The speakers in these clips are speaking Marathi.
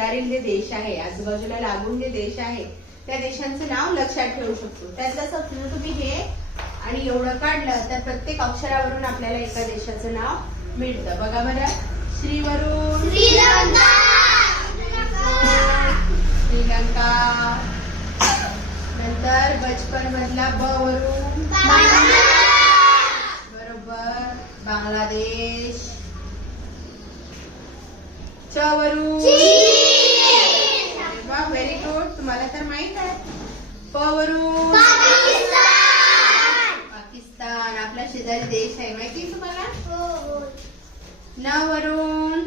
शेजारील जे देश आहे, आजूबाजूला लागून जे देश आहे त्या देशांचं नाव लक्षात ठेवू शकतो. त्यातलं समजा तुम्ही हे आणि एवढं काढलं तर प्रत्येक अक्षरावरून आपल्याला एका देशाचं नाव मिळतं. बघा बरं, श्रीवरून श्रीलंका, श्रीलंका. नंतर बचपन मधला ब वरून बरोबर बांगलादेश. च वरून व्हेरी गुड, तुम्हाला तर माहित आहे. प वरून पाकिस्तान, आपला शेजारी देश आहे, माहिती आहे तुम्हाला. न वरून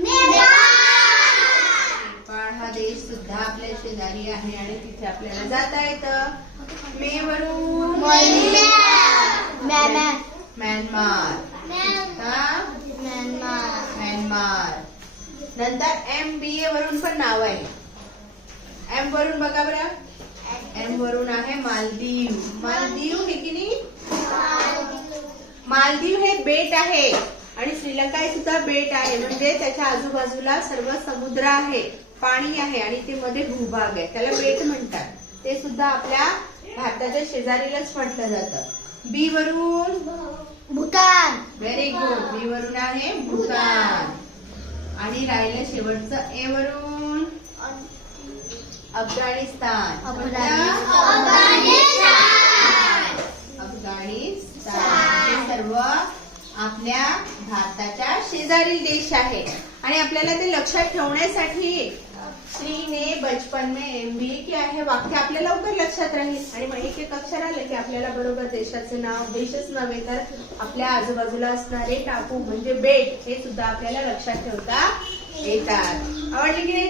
नेपाळ, हा देश सुद्धा आपल्या शेजारी आहे आणि तिथे आपल्याला जाता येतं. मे वरून म्यानमार, म्यानमार. नंतर MBA वरून पण नाव आहे. एम वरून बघा बरं, एम वरून आहे मालदीव. मालदीव हे की नाही, मालदीव हे बेट आहे आणि श्रीलंका हे सुद्धा बेट आहे. म्हणजे त्याच्या आजूबाजूला सर्व समुद्र आहे, पाणी आहे आणि ते मध्ये भूभाग आहे, त्याला बेट म्हणतात. ते सुद्धा आपल्या भारताच्या शेजारीलाच म्हटलं जातं. बी वरून भूतान. व्हेरी गुड, बी वरून आहे भूतान. आणि राहिलं शेवटचं ए वरून अफगाणिस्तान. अफगाणिस्तान हे सर्व आपल्या भारताच्या शेजारील देश आहे. आणि आपल्याला ते लक्षात ठेवण्यासाठी श्री ने बचपन में MBA किया हे वाक्य आपल्या लवकर लक्षात राहील. आणि मग एक एक अक्षर आलं की आपल्याला बरोबर देशाचं नाव, देशच नव्हे तर आपल्या आजूबाजूला असणारे टापू म्हणजे बेट हे सुद्धा आपल्याला लक्षात ठेवता येतात. आवडली की नाही?